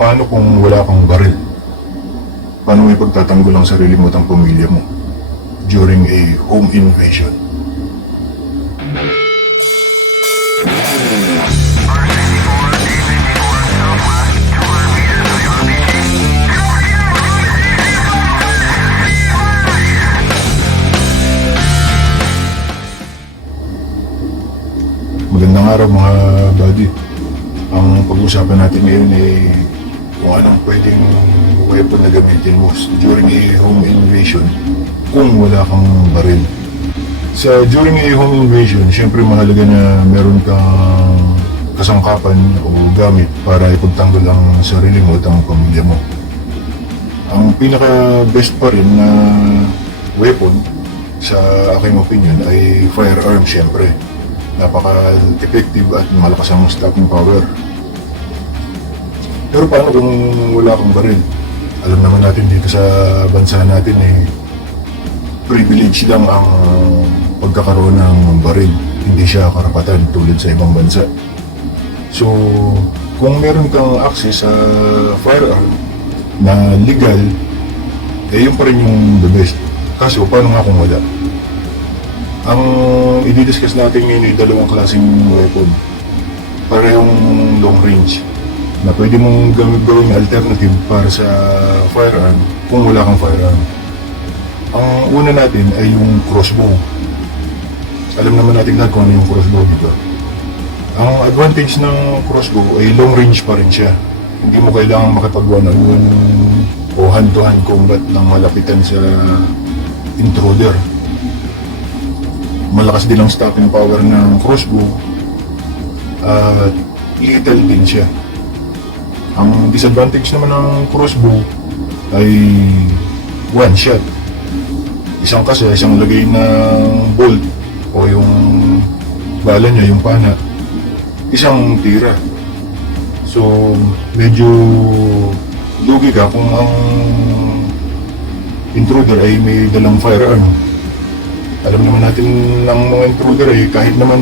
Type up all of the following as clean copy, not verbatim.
Paano kung wala kang baril? Paano may pagtatanggol ang sarili mo at ang pamilya mo during a home invasion? Magandang araw mga buddy. Ang pag-uusapan natin ngayon ay kung anong pwedeng weapon na gamitin mo during a home invasion kung wala kang baril. During a home invasion, syempre mahalaga na meron kang kasangkapan o gamit para ipagtanggol ang sarili mo at ang pamilya mo. Ang pinaka-best pa rin na weapon sa aking opinion ay firearm syempre. Napaka-effective at malakas ang stopping power. Pero paano kung wala kang baril? Alam naman natin dito sa bansa natin privilege lang ang pagkakaroon ng baril. Hindi siya karapatan tulad sa ibang bansa. So, kung meron kang access sa firearm na legal, yun pa rin yung the best. Kaso, paano nga kung wala? Ang i-discuss natin ngayon ay dalawang klaseng weapon. Parehong long range na pwede mong gawing alternative para sa firearm kung wala kang firearm. Ang una natin ay yung crossbow. Alam naman natin lahat kung ano yung crossbow, diba? Ang advantage ng crossbow ay long range pa rin siya. Hindi mo kailangang makipag-one-on-one o hand-to-hand combat ng malapitan sa intruder. Malakas din ang stopping power ng crossbow at lethal din siya. Ang disadvantage naman ng crossbow ay one shot. Isang lagay ng bolt o yung bala niya, yung pana, isang tira. So medyo lugi ka kung ang intruder ay may dalang firearm. Alam naman natin ng mga intruder kahit naman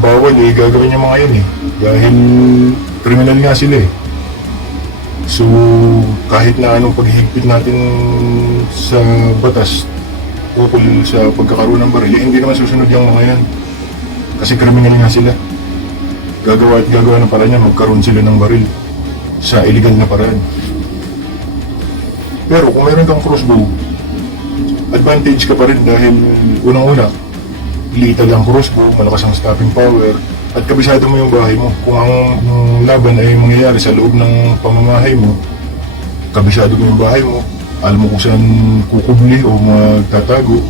bawal gagawin yung mga yun dahil kriminal nga sila So kahit na anong paghihigpit natin sa batas ukol sa pagkakaroon ng baril, hindi naman susunod yung mga yan kasi kriminal nga sila. Gagawa ng paraan niya magkaroon sila ng baril sa illegal na paraan. Pero kung meron kang crossbow, advantage ka pa rin dahil unang-una, lethal ang crossbow, malakas ang stopping power, at kabisado mo yung bahay mo. Kung ang laban ay mangyayari sa loob ng pamamahay mo, kabisado mo yung bahay mo, alam mo kung saan kukubli o magtatago,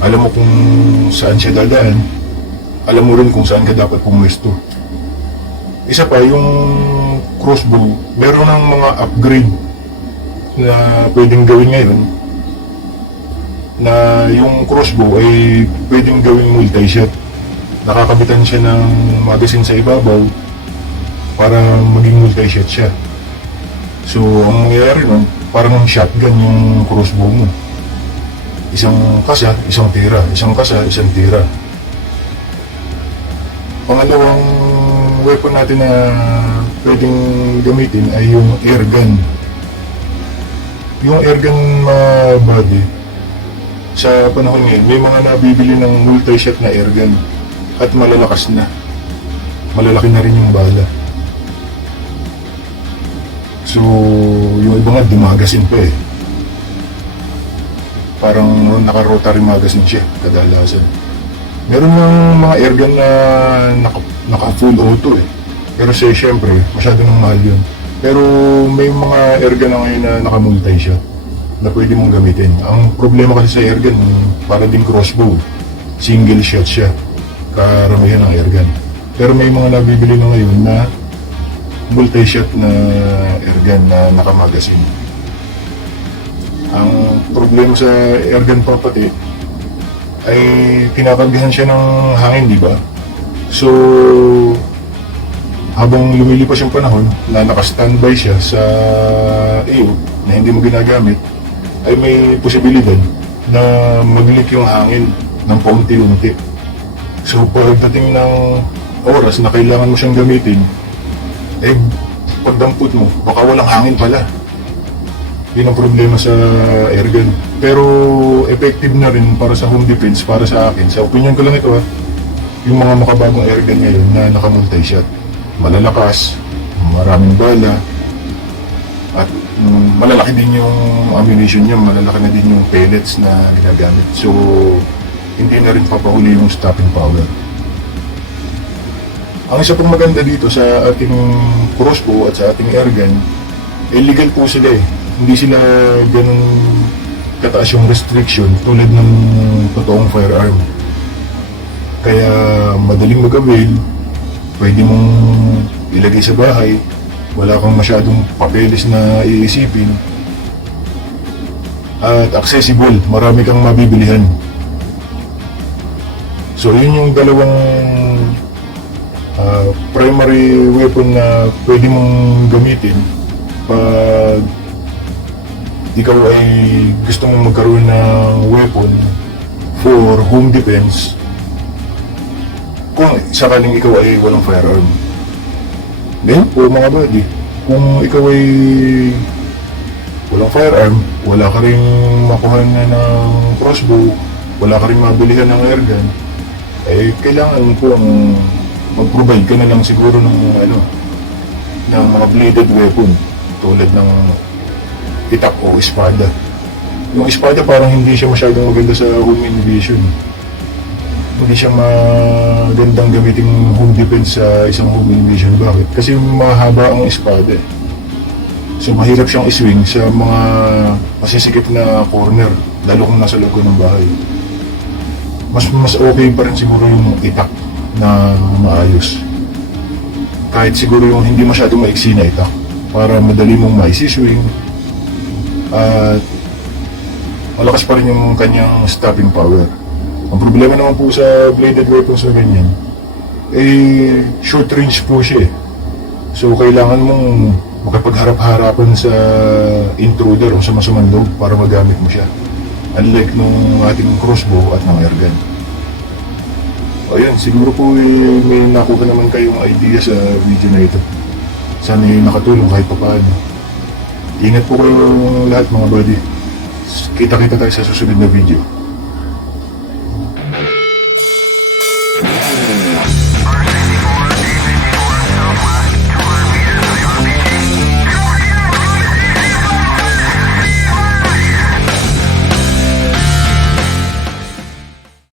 alam mo kung saan siya dadaan, alam mo rin kung saan ka dapat pumwesto. Isa pa, yung crossbow, meron ng mga upgrade na pwedeng gawin ngayon, na yung crossbow ay pwedeng gawing multi-shot. Nakakabitan siya ng magazine sa ibabaw para maging multi-shot siya. So, ang mangyayari nun, parang shotgun yung crossbow mo. Isang kasa, isang tira. Isang kasa, isang tira. Pangalawang weapon natin na pwedeng gamitin ay yung airgun. Yung airgun body, sa panahon ngayon, may mga nabibili ng multi-shot na airgun at malalakas na. Malalaki na rin yung bala. So, yung iba nga, dumagasin pa Parang naka-rotary magazine siya, kadalasan. Meron ng mga airgun na naka-full auto Pero syempre, masyado nang mahal yun. Pero may mga airgun na ngayon na naka-multi-shot na pwede mong gamitin. Ang problema kasi sa airgun, para din crossbow, single shot siya, karamihan ng airgun. Pero may mga nabibili na ngayon na multi-shot na airgun na nakamagasin. Ang problema sa airgun pa pati ay kinakargahan siya ng hangin, di ba? So, habang lumilipas yung panahon na naka-standby siya sa iyo na hindi mo ginagamit, ay may posibilidad na mag-leak yung hangin ng paunti-unti. So pagdating ng oras na kailangan mo siyang gamitin, pagdampot mo, baka walang hangin pala. Yun ang problema sa airgun. Pero effective na rin para sa home defense, para sa akin. Sa opinion ko lang ito yung mga makabagong airgun ngayon na naka-multi-shot. Malalakas, maraming bala, at malalaki din yung ammunition niya, malalaki na din yung pellets na ginagamit. So, hindi na rin papahuli yung stopping power. Ang isa pong maganda dito sa ating crossbow at sa ating airgun, legal po sila eh. Hindi sila ganun kataas yung restriction tulad ng totoong firearm. Kaya madaling mag-avail, pwede mong ilagay sa bahay, wala kang masyadong papeles na iisipin, at accessible, marami kang mabibilihan. So yun yung dalawang primary weapon na pwede mong gamitin pag ikaw ay gusto mong magkaroon ng weapon for home defense kung sakaling ikaw ay walang firearm. Ngayon po mga buddy, kung ikaw ay walang firearm, wala ka rin makuha na ng crossbow, wala ka rin mabilihan ng airgun, kailangan po ang mag-provide ka na lang siguro ng ng mga bladed weapon tulad ng itak o espada. Yung espada parang hindi siya masyadong maganda sa home invasion. Hindi siya magandang gamitin home defense sa isang home invasion. Bakit? Kasi mahaba ang espada. So mahirap siyang iswing sa mga masisikip na corner, lalo kung nasa loob ng bahay. Mas okay pa rin siguro yung itak na maayos. Kahit siguro yung hindi masyadong maiksi na itak para madali mong maisiswing at malakas pa rin yung kanyang stopping power. Ang problema naman po sa bladed weapons na ganyan, short range po siya. So kailangan mong makapagharap-harapan sa intruder o sa masamang loob para magamit mo siya. Unlike nung ating crossbow at ng airgun. Ayun, siguro po may nakuha naman kayong idea sa video na ito. Sana nakatulong kahit pa paano. Ingat po kayo lahat mga buddy. Kita-kita tayo sa susunod na video.